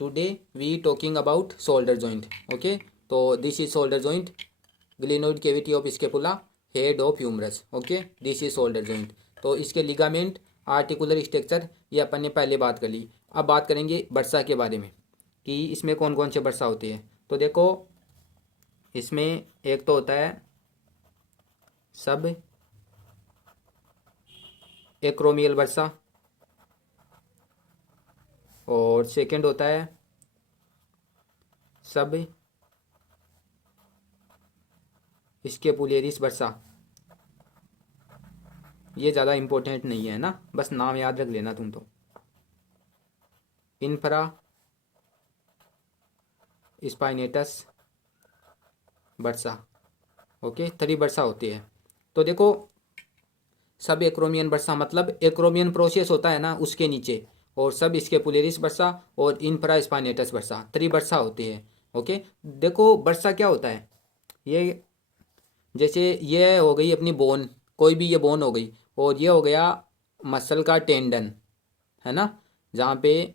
Today we talking about shoulder joint. Okay, तो this is shoulder joint, glenoid cavity of scapula, head of humerus. Okay, this is shoulder joint. तो इसके ligament, articular structure ये अपन ने पहले बात कर ली. अब बात करेंगे वर्सा के बारे में कि इसमें कौन कौन से वर्सा होती है. तो देखो इसमें एक तो होता है सब एक्रोमियल वर्सा, और सेकंड होता है सब स्केपुलेरिस वर्सा. ये ज़्यादा इम्पोर्टेंट नहीं है ना, बस नाम याद रख लेना तुम. तो इन्फ्रा स्पाइनेटस वर्सा. ओके, 3 वर्सा होती है. तो देखो सब एक्रोमियन वर्सा मतलब एक्रोमियन प्रोसेस होता है ना उसके नीचे, और सब स्केपुलेरिस वर्सा और इन्फ्रा स्पाइनेटस वर्सा, 3 वर्सा होती है. ओके, देखो वर्सा क्या होता है, ये जैसे ये हो गई अपनी बोन, कोई भी ये बोन हो गई, और ये हो गया मसल का टेंडन, है ना, जहाँ पे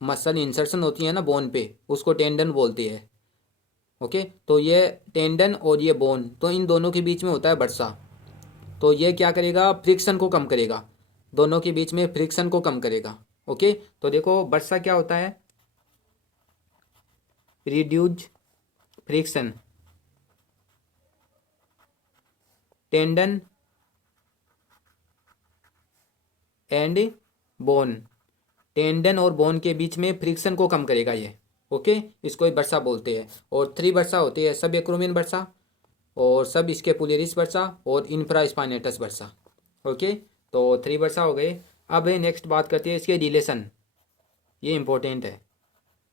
मसल इंसर्शन होती है ना बोन पे, उसको टेंडन बोलती है. ओके, तो ये टेंडन और ये बोन, तो इन दोनों के बीच में होता है वर्सा. तो ये क्या करेगा, फ्रिक्शन को कम करेगा, दोनों के बीच में फ्रिक्शन को कम करेगा. ओके, तो देखो वर्सा क्या होता है, reduce friction, tendon and bone, tendon और बोन के बीच में फ्रिक्शन को कम करेगा ये. ओके, इसको ही वर्सा बोलते हैं. और 3 वर्सा होती है, सब एक्रोमियन वर्सा और सब स्केपुलेरिस वर्सा और इन्फ्रास्पाइनेटस वर्सा. ओके, तो 3 वर्सा हो गए. अब नेक्स्ट बात करते हैं इसके रिलेशन, ये इंपॉर्टेंट है.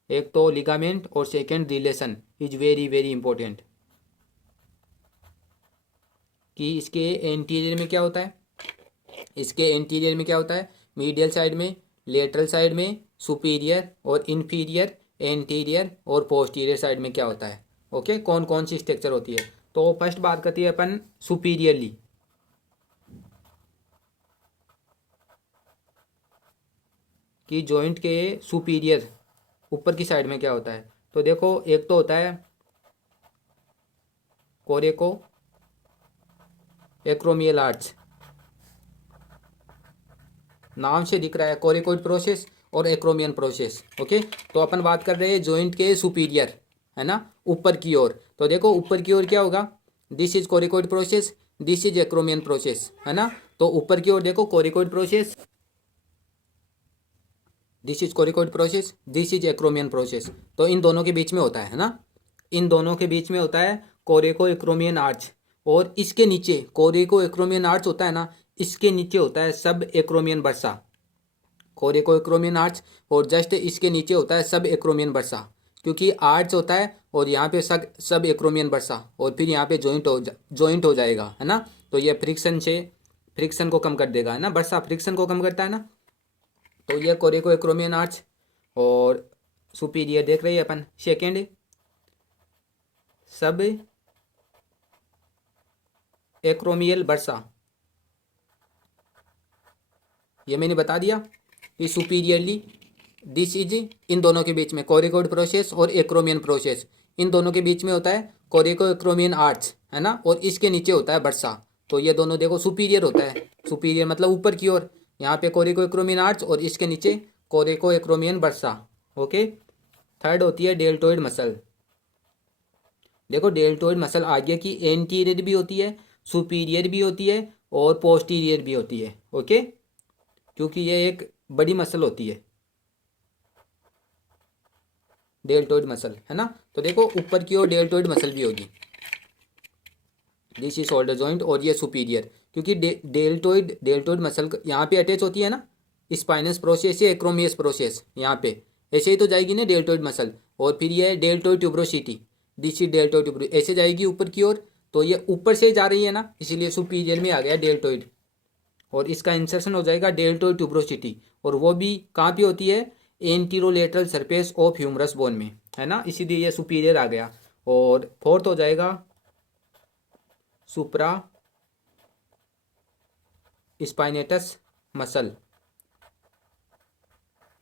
एक तो लिगामेंट और second relation is very very important, कि इसके एंटीरियर में क्या होता है, इसके एंटीरियर में क्या होता है, मीडियल साइड में, लेटरल साइड में, सुपीरियर और इन्फीरियर, एंटीरियर और पोस्टीरियर साइड में क्या होता है. ओके, कौन कौन सी स्ट्रक्चर होती है. तो फर्स्ट बात करती है अपन सुपीरियरली, कि जॉइंट के सुपीरियर ऊपर की साइड में क्या होता है. तो देखो एक तो होता है कोरेको एक्रोमियल आर्च, नाम से दिख रहा है कोरिकोइड प्रोसेस और एक्रोमियन प्रोसेस. ओके, तो अपन बात कर रहे हैं जॉइंट के सुपीरियर, है ना, ऊपर की ओर. तो देखो ऊपर की ओर क्या होगा, this is coracoid process, this is acromion process, है ना. तो ऊपर की ओर देखो coracoid process, this is coracoid process, this is acromion process. तो इन दोनों के बीच में होता है ना, इन दोनों के बीच में होता है कोरिको एक्रोमियन आर्च. और इसके नीचे कोरिको एक्रोमियन आर्च होता है ना, इसके नीचे होता है सब एक्रोमियन वर्सा, कोरिको एक्रोमियन आर्च, और जस्ट इसके नीचे होता है सब एक्रोमियन वर्सा, क्योंकि आर्च होता है और यहाँ पे सब एक्रोमियन वर्सा, और फिर यहाँ पे जॉइंट हो जाएगा, है ना. तो ये फ्रिक्शन को कम कर देगा, है ना, वर्सा फ्रिक्शन को कम करता है ना. तो ये कोरिको एक्रोमियन आर्च और सुपीरियर देख रही है अपन. सेकेंड सब एक्रोमियल वर्सा, ये मैंने बता दिया कि सुपीरियरली दिस इज, इन दोनों के बीच में कोरिकोइड प्रोसेस और एक्रोमियन प्रोसेस, इन दोनों के बीच में होता है कोरिको एक्रोमियन आर्च, है ना, और इसके नीचे होता है वर्सा. तो ये दोनों देखो सुपीरियर होता है, सुपीरियर मतलब ऊपर की ओर, यहाँ पे कोरिको एक्रोमियन आर्च और इसके नीचे कोरिको एक्रोमियन वर्सा. ओके, थर्ड होती है डेल्टोइड मसल. देखो डेल्टोइड मसल आगे की एंटीरियर भी होती है, सुपीरियर भी होती है और पोस्टीरियर भी होती है. ओके, क्योंकि ये एक बड़ी मसल होती है डेल्टोइड मसल, है ना. तो देखो ऊपर की ओर डेल्टोइड मसल भी होगी, दिस इज शोल्डर जॉइंट, और ये सुपीरियर, क्योंकि डेल्टोइड मसल यहाँ पे अटैच होती है ना, स्पाइनस प्रोसेस या एक्रोमियस प्रोसेस यहाँ पे, ऐसे ही तो जाएगी ना डेल्टोइड मसल. और फिर ये deltoid tuberosity, this is deltoid Toubro, ऐसे जाएगी ऊपर की ओर. तो ये ऊपर से जा रही है ना, इसीलिए सुपीरियर में आ गया डेल्टोइड, और इसका इंसर्शन हो जाएगा डेल्टोइड ट्यूब्रोसिटी, और वो भी कहाँ पे होती है, एंटीरोलेटरल सरफेस ऑफ ह्यूमरस बोन में, है ना, इसीलिए ये सुपीरियर आ गया. और फोर्थ हो जाएगा सुप्रा स्पाइनेटस मसल,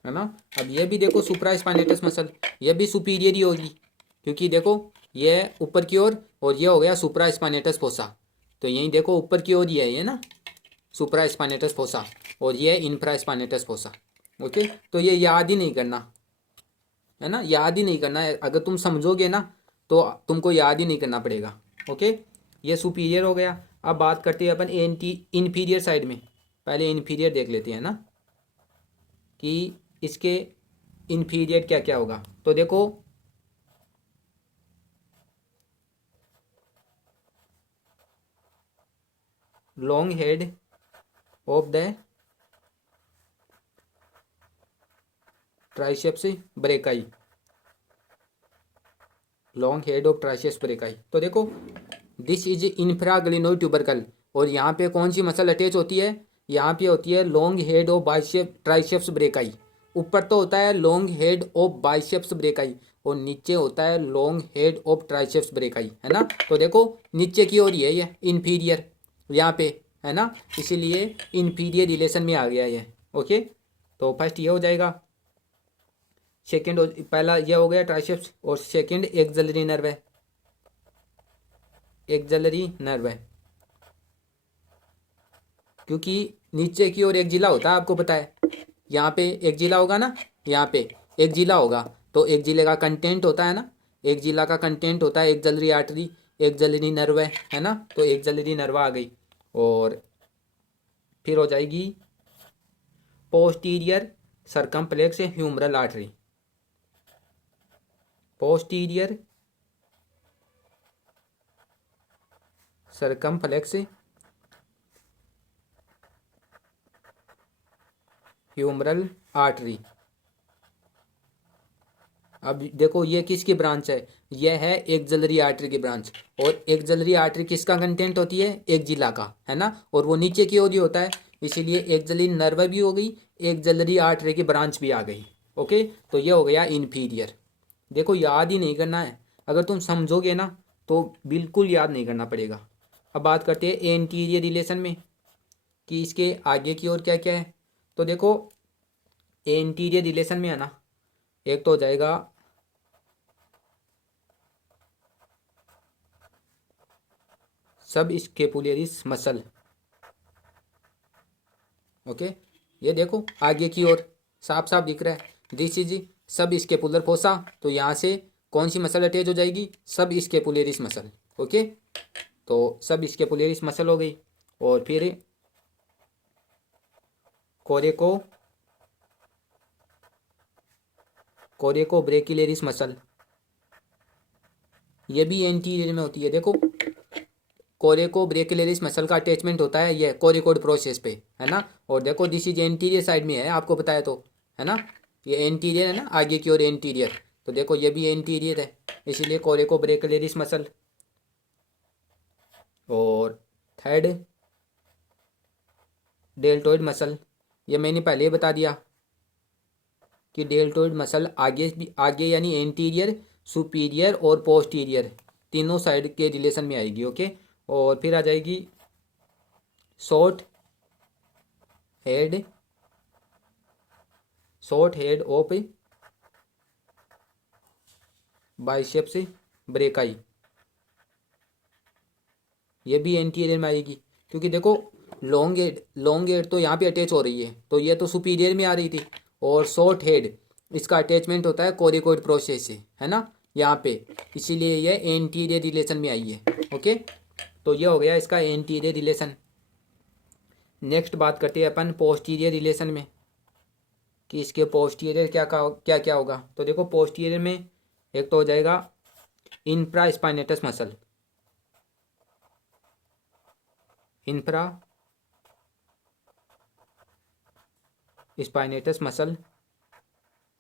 है ना। अब ये भी देखो सुप्रा स्पाइनेटस मसल, ये भी सुपीरियर ही होगी, क्योंकि देखो ये ऊपर की ओर और ये हो गया सुप्रा स्पाइनेटस फोसा। तो यही देखो ऊपर की ओर ही है ये ना, सुप्रा स्पाइनेटस फोसा, और ये इंफ्रा स्पाइनेटस फोसा। ओके, तो ये याद ही नहीं करना है ना, याद ही नहीं करना है। अगर तुम समझोगे ना तो तुमको याद ही नहीं करना पड़ेगा। ओके, ये सुपीरियर हो गया। अब बात करते हैं अपन एंटी इन्फीरियर साइड में। पहले इन्फीरियर देख लेते हैं ना कि इसके इन्फीरियर क्या क्या होगा। तो देखो long head of the triceps brachii, long head of triceps brachii. तो देखो दिस इज इंफ्राग्लिनोइड ट्यूबरकल, और यहाँ पे कौन सी मसल अटैच होती है, यहाँ पे होती है long head of bicep triceps brachii. ऊपर तो होता है long head of biceps brachii, और नीचे होता है long head of triceps brachii, है ना। तो देखो नीचे की ओर ही है ये इन्फीरियर यहाँ पे, है ना, इसीलिए इन्फीरियर रिलेशन में आ गया ये। ओके, तो फर्स्ट ये हो जाएगा। सेकेंड, पहला ये हो गया ट्राइसेप्स, और सेकेंड एक्सलरी नर्व है, एक्सलरी नर्व है, क्योंकि नीचे की ओर एक जिला होता है, आपको पता है। यहाँ पे एक जिला होगा ना, यहाँ पे एक जिला होगा, तो एक जिले का कंटेंट होता है ना, एक जिला का कंटेंट होता है एक्सलरी आर्टरी, एक्सलरी नर्व है ना। तो एक्सलरी नर्व आ गई, और फिर हो जाएगी posterior circumflex humeral artery, posterior circumflex humeral artery. अब देखो ये किसकी ब्रांच है, यह है एक्सलरी आर्टरी की ब्रांच, और एक्सलरी आर्टरी किसका कंटेंट होती है, एक जिला का, है ना, और वो नीचे की ओर ही होता है, इसीलिए एक्सलरी नर्व भी हो गई, एक्सलरी आर्टरी की ब्रांच भी आ गई। ओके, तो ये हो गया इन्फीरियर। देखो याद ही नहीं करना है, अगर तुम समझोगे ना तो बिल्कुल याद नहीं करना पड़ेगा। अब बात करते हैं एंटीरियर रिलेशन में कि इसके आगे की ओर क्या क्या है। तो देखो एंटीरियर रिलेशन में है ना, एक तो हो जाएगा सब स्केपुलरिस मसल। ओके, ये देखो आगे की ओर साफ साफ दिख रहा है, दिस इज सब स्केपुलर फोसा। तो यहाँ से कौन सी मसल अटैच हो जाएगी, सब स्केपुलरिस मसल। ओके, तो सब स्केपुलरिस मसल हो गई, और फिर कोरेको कोरेको ब्रेकिलेरिस मसल, ये भी एंटीरियर में होती है। देखो कोरेको ब्रेकिलेरिस मसल का अटैचमेंट होता है ये कोरिकोड प्रोसेस पे, है ना। और देखो दिस इज एंटीरियर साइड में है, आपको बताया तो, है ना, ये एंटीरियर है ना, आगे की ओर एंटीरियर। तो देखो ये भी एंटीरियर है, इसीलिए कोरेको ब्रेकिलेरिस मसल। और थर्ड डेल्टोइड मसल, ये मैंने पहले ही बता दिया कि डेल्टोइड मसल आगे भी, आगे यानी एंटीरियर, सुपीरियर और पोस्टीरियर तीनों साइड के रिलेशन में आएगी। ओके, और फिर आ जाएगी short head, short head of biceps brachii, ये भी एंटीरियर में आएगी, क्योंकि देखो लॉन्ग हेड तो यहाँ पे अटैच हो रही है, तो ये तो सुपीरियर में आ रही थी, और शॉर्ट हेड इसका अटैचमेंट होता है कोरिकोइड प्रोसेस से, है ना, यहाँ पे, इसीलिए ये एंटीरियर रिलेशन में आई है। ओके, तो ये हो गया इसका एंटीरियर रिलेशन। नेक्स्ट बात करते हैं अपन पोस्टीरियर रिलेशन में कि इसके पोस्टीरियर क्या क्या होगा। तो देखो पोस्टीरियर में एक तो हो जाएगा infra spinatus muscle, infra spinatus muscle,